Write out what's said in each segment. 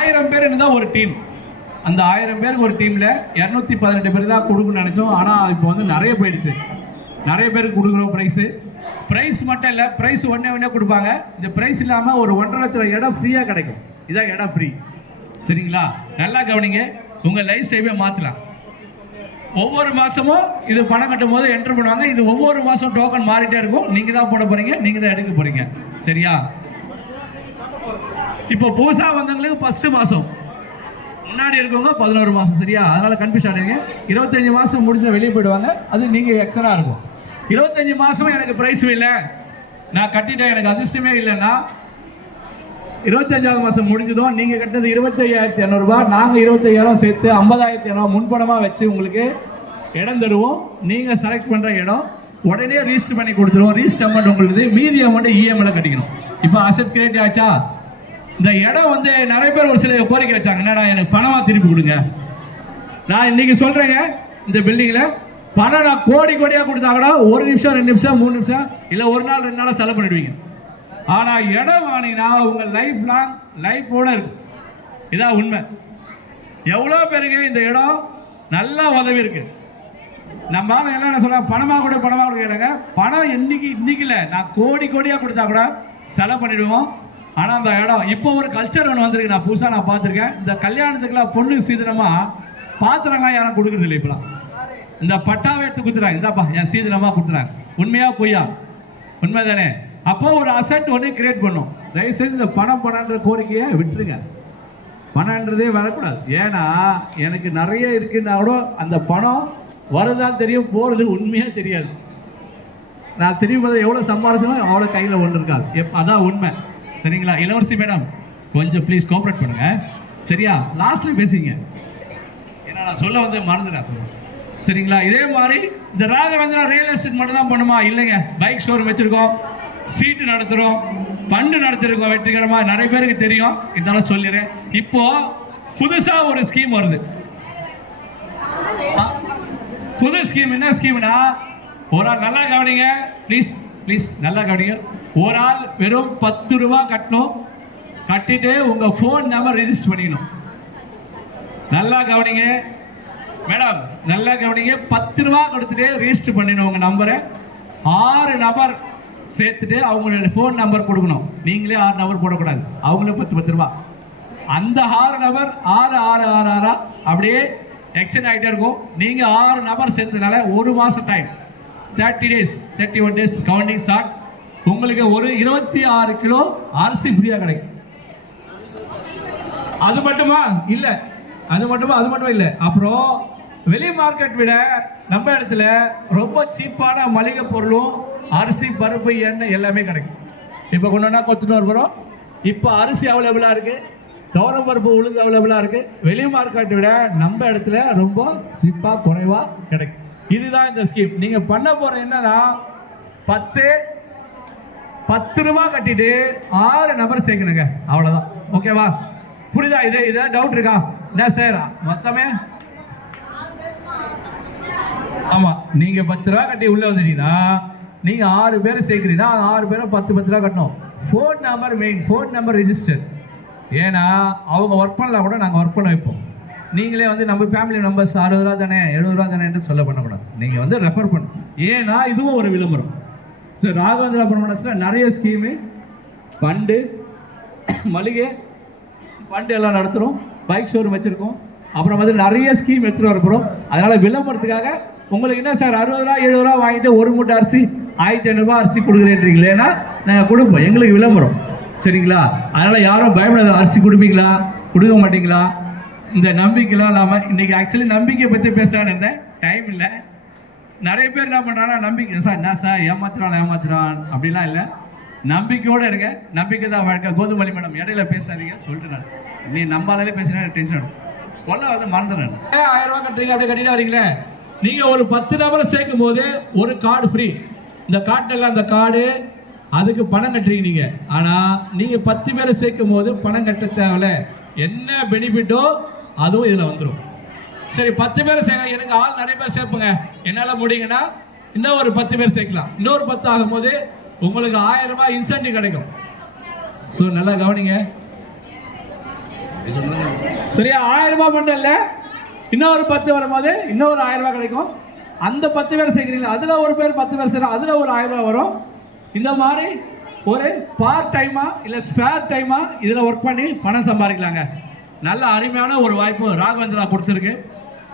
1000 பேர் தான் ஒரு டீம். அந்த 1000 பேருக்கு ஒரு டீமில் 218 பேர் தான் கொடுக்கணும்னு நினச்சோம். ஆனால் இப்போ வந்து நிறைய போயிடுச்சு. நிறைய பேருக்கு கொடுக்குறோம் ப்ரைஸ் மட்டும் இல்லை, ப்ரைஸ் ஒன்றே கொடுப்பாங்க. இந்த ப்ரைஸ் இல்லாமல் ஒரு 1.5 லட்சம் இடம் ஃப்ரீயாக கிடைக்கும். இதான் இடம் ஃப்ரீ. சரிங்களா? நல்லா கவனிங்க. உங்கள் லைஃப் ஸ்டைலே மாற்றலாம். ஒவ்வொரு மாதமும் இது பணம் கட்டும் போது என்ட்ரு பண்ணுவாங்க. இது ஒவ்வொரு மாதம் டோக்கன் மாறிட்டே இருக்கும். நீங்கள் தான் போட போகிறீங்க, நீங்கள் தான் எடுக்க போகிறீங்க. சரியா? இப்போ புதுசாக வந்தவங்களுக்கு 1 மாதம், முன்னாடி இருக்கவங்க 11 மாதம். சரியா? அதனால் கன்ஃபியூஸ் ஆகிடுங்க. 25 மாதம் முடிஞ்ச வெளியே போயிடுவாங்க. அது நீங்கள் எக்ஸ்ட்ரா இருக்கும். 25 மாதம் எனக்கு ப்ரைஸ் இல்லை, நான் கட்டிட்டேன், எனக்கு அதிர்ஷ்டமே இல்லைன்னா 25ஆவது மாதம் முடிஞ்சதும் நீங்கள் கட்டினது 25,800 ரூபாய், நாங்கள் 25,000 சேர்த்து 50,000 முன்பணமாக வச்சு உங்களுக்கு இடம் தருவோம். நீங்கள் செலக்ட் பண்ணுற இடம் உடனே ரிஜிஸ்டர் பண்ணி கொடுத்துருவோம். ரிஜிஸ்டர் அமௌண்ட் உங்களுக்கு, மீதி அமௌண்ட் இஎம்ஐல கட்டிக்கணும். இப்போ அசெட் கிரியேட் ஆச்சா? இந்த இடம் வந்து நிறைய பேர் ஒரு சில கோரிக்கை வச்சாங்க, என்னடா எனக்கு பணமாக திருப்பி கொடுங்க. நான் இன்னைக்கு சொல்கிறேங்க, இந்த பில்டிங்கில் பணம் நான் கோடியாக கொடுத்தா கூட 1 நிமிஷம் 2 நிமிஷம் 3 நிமிஷம் இல்லை 1 நாள் 2 நாளாக செலவு பண்ணிடுவீங்க. ஆனால் இடம் வாங்கினா உங்கள் லைஃப் லாங் லைஃபோட இருக்கும். இதான் உண்மை. எவ்வளோ பேருக்கு இந்த இடம் நல்லா உதவி இருக்கு. நம்ம என்ன சொல்ல, பணமாக கூட கேட்குறாங்க. பணம் இன்னைக்கு இல்லை, நான் கோடியாக கொடுத்தா கூட செலவு பண்ணிடுவோம். ஆனால் அந்த இடம் இப்போ ஒரு கல்ச்சர் ஒன்று வந்திருக்கு. நான் புதுசாக பார்த்துருக்கேன். இந்த கல்யாணத்துக்குலாம் பொண்ணு சீதனமாக பாத்திரங்களாம் யாரும் கொடுக்குறது இல்லை. இப்போலாம் இந்த பட்டாவை எடுத்து கொடுத்துறாங்க. இந்தாப்பா என் சீதனமாக கொடுத்துறாங்க. உண்மையா பொய்யா? உண்மை தானே? அப்போ ஒரு அசெட் ஒன்று கிரியேட் பண்ணும். தயவுசெய்து இந்த பணம்ன்ற கோரிக்கையை விட்டுருங்க. பணம்ன்றதே வரக்கூடாது. ஏன்னா எனக்கு நிறைய இருக்குன்னா கூட அந்த பணம் வருதான் தெரியும், போகிறது உண்மையாக தெரியாது. நான் திரும்பி எவ்வளோ சம்பாதிச்சாலும் அவ்வளோ கையில் ஒன்று இருக்காது. அதான் உண்மை. சரிங்களா? இளவரசி மேடம் கொஞ்சம் ப்ளீஸ் கோஆப்ரேட் பண்ணுங்க. சரியா? லாஸ்ட்ல பேசிங்க, ஏன்னா நான் சொல்ல வந்து மறந்துடுறேன். சரிங்களா? இதே மாதிரி இந்த ராகவேந்திரா ரியல் எஸ்டேட் மட்டும் தான் பண்ணுமா? இல்லைங்க. பைக் ஷோரூம் வச்சிருக்கோம், சீட்டு நடத்துகிறோம், ஃபண்டு நடத்திருக்கோம் வெற்றிகரமாக. நிறைய பேருக்கு தெரியும், இதனால சொல்லிடுறேன். இப்போ புதுசாக ஒரு ஸ்கீம் வருது. புது ஸ்கீம் என்ன ஸ்கீம்னா, ஒரு ஆள் நல்லா கவனிங்க ப்ளீஸ் நல்லா கவனிங்க. ஒரு ஆள் வெறும் 10 ரூபா கட்டணும். கட்டிட்டு உங்கள் ஃபோன் நம்பர் ரிஜிஸ்டர் பண்ணிக்கணும். நல்லா கவனிங்க மேடம், நல்லா கவனிங்க. 10 ரூபா கொடுத்துட்டு ரிஜிஸ்டர் பண்ணிடணும் உங்கள் நம்பரை. 6 நம்பர் சேர்த்துட்டு அவங்களோட ஃபோன் நம்பர் கொடுக்கணும். நீங்களே 6 நம்பர் போடக்கூடாது, அவங்களே 10 ரூபா. அந்த 6 நம்பர் 6 அப்படியே எக்ஸ்டெண்ட் ஆகிட்டே இருக்கும். நீங்கள் 6 நம்பர் சேர்த்ததுனால 1 மாதம் time, 30 days 31 days counting start. உங்களுக்கு ஒரு 26 கிலோ அரிசி ஃப்ரீயாக கிடைக்கும். அது மட்டுமா இல்லை, அது மட்டும் இல்லை. அப்புறம் வெளி மார்க்கெட் விட நம்ம இடத்துல ரொம்ப சீப்பான மளிகை பொருளும் அரிசி பருப்பு எண்ணெய் எல்லாமே கிடைக்கும். இப்போ கொண்டோன்னா கொத்துட்டு வருகிறோம். இப்போ அரிசி அவைலபிளாக இருக்குது, துவரம் பருப்பு உளுந்து அவைலபிளாக இருக்குது. வெளி மார்க்கெட்டை விட நம்ம இடத்துல ரொம்ப சீப்பாக குறைவாக கிடைக்கும். இதுதான் இந்த ஸ்கீம். நீங்கள் பண்ண போகிற என்னன்னா 10 ரூபா கட்டிட்டு 6 நம்பர் சேர்க்கணுங்க, அவ்வளோதான். ஓகேவா? புரியுதா? இதான் டவுட் இருக்கா? என்ன சார் மொத்தமே? ஆமாம், நீங்கள் 10 ரூபா கட்டி உள்ளே வந்துட்டீங்கன்னா நீங்கள் 6 பேரை சேர்க்குறீங்கன்னா 6 பேரும் 10 ரூபா கட்டணும். Phone number main, phone number register. ஏன்னா அவங்க ஒர்க் பண்ணலாம் கூட நாங்கள் ஒர்க் பண்ண வைப்போம். நீங்களே வந்து நம்ம ஃபேமிலி நம்பர்ஸ் 60 ரூபா தானே 70 ரூபா தானே சொல்ல பண்ணக்கூடாது. நீங்கள் வந்து ரெஃபர் பண்ணணும். ஏன்னா இதுவும் ஒரு விளம்பரம். ஸோ ராகவேந்திரா ப்ரொமோட்டர்ஸில் நிறைய ஸ்கீமு, ஃபண்டு, மளிகை ஃபண்டு எல்லாம் நடத்துகிறோம். பைக் ஷோரூம் வச்சுருக்கோம். அப்புறம் வந்து நிறைய ஸ்கீம் எடுத்துகிட்டு வரப்போகிறோம். அதனால் விளம்பரத்துக்காக உங்களுக்கு என்ன சார் 60 ரூபா 70 ரூபா வாங்கிட்டு ஒரு மூட்டை அரிசி 1500 ரூபா அரிசி கொடுக்குறேன்றீங்களேன்னா நாங்கள் கொடுப்போம். எங்களுக்கு விளம்பரம். சரிங்களா? அதனால் யாரும் பயப்படாத. அரிசி கொடுப்பீங்களா, கொடுக்க மாட்டிங்களா? இந்த நம்பிக்கைலாம் இல்லாமல் இன்றைக்கி ஆக்சுவலி நம்பிக்கையை பற்றி பேசுகிறான்னு இருந்தேன், டைம் இல்லை. நிறைய பேர் என்ன பண்ணுறாங்கன்னா நம்பிக்கை சார், என்ன சார் ஏமாத்துறான் அப்படிலாம் இல்லை. நம்பிக்கையோடு இருங்க. நம்பிக்கை தான் வாழ்க்கை. கோதுமலி மேடம் இடையில பேசாதீங்க சொல்லிட்டு, நான் நீ நம்பாலே பேசினா டென்ஷன் ஆகும். கொள்ள வந்து மறந்துடுறேன். 1000 ரூபா கட்டுறீங்க, அப்படியே கட்டிட்டு வரீங்களே. நீங்கள் ஒரு 10 நபரை சேர்க்கும் போது ஒரு கார்டு ஃப்ரீ. இந்த கார்டெல்லாம் அந்த கார்டு அதுக்கு பணம் கட்டுறீங்க நீங்கள். ஆனால் நீங்கள் 10 பேரை சேர்க்கும் போது பணம் கட்ட தேவையில்ல. என்ன பெனிஃபிட்டோ அதுவும் இதில் வந்துடும். சரி, 10 பேரை சேர்க்க எனக்கு ஆள் நிறைய பேர் சேர்ப்புங்க, என்னால் முடியுங்கன்னா இன்னும் ஒரு 10 பேர் சேர்க்கலாம். இன்னொரு 10 ஆகும்போது உங்களுக்கு 1000 ரூபாய் இன்சென்டிவ் கிடைக்கும். ஸோ நல்லா கவனிங்க. சரியா? 1000 ரூபாய் மட்டும் இல்லை, இன்னொரு 10 வரும்போது இன்னொரு 1000 ரூபாய் கிடைக்கும். அந்த 10 பேர் சேர்க்குறீங்களா, அதில் ஒரு பேர் 10 பேர் சேர்ந்து அதில் ஒரு 1000 ரூபாய் வரும். இந்த மாதிரி ஒரு பார்ட் டைமா இல்லை ஸ்பேர் டைமா இதில் ஒர்க் பண்ணி பணம் சம்பாதிக்கலாங்க. நல்ல அருமையான ஒரு வாய்ப்பு ராகவேந்திரா கொடுத்துருக்கு.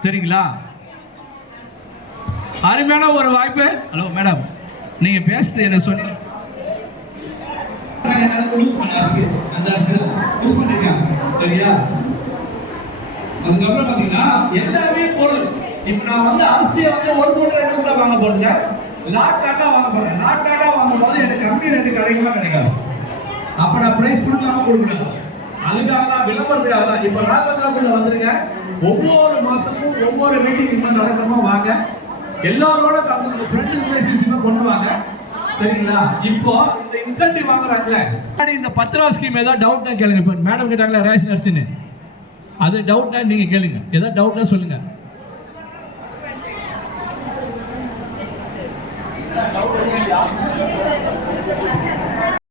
சரிங்களா? அருமையான ஒரு வாய்ப்பு. ஹலோ மேடம், நீங்கள் பேசுறது என்ன சொல்லி சரியா? அதுக்கப்புறம் பார்த்தீங்கன்னா எல்லாமே பொருள். இப்போ நான் வந்து அரிசியை வந்து 1 மூட்டை 2 மூட்டை வாங்க போறேங்க, லாட் லாட்டாக வாங்க போறேன். லாட் லாட்டாக வாங்கும் போது எனக்கு கம்மி ரேட்டு கிடைக்காது. அப்போ நான் ப்ரைஸ் கொடுக்காம கொடுக்கணும். அதுக்காக தான் விளம்பரத்துக்காக தான். இப்போ ராகவேந்திராக்குள்ள வந்துருங்க. ஒவ்வொரு மாசமும் ஒவ்வொரு மீட்டிங் இந்த நடக்கிறோமோ வாங்க, எல்லாரோட உங்க ஃப்ரெண்ட் ரிலேஷன்ஷிப்பை கொண்டு வாங்க. சரிங்களா? இப்போ இந்த இன்சென்டிவ் வாங்குறாங்களே, இந்த 10 ரூபா ஸ்கீம் ஏதாவது டவுட்னா கேளுங்க. இப்போ மேடம் கேட்டாங்களா ரேஷன் அரிசின்னு, அது டவுட்னா நீங்க கேளுங்க. ஏதாவது டவுட்னா சொல்லுங்க.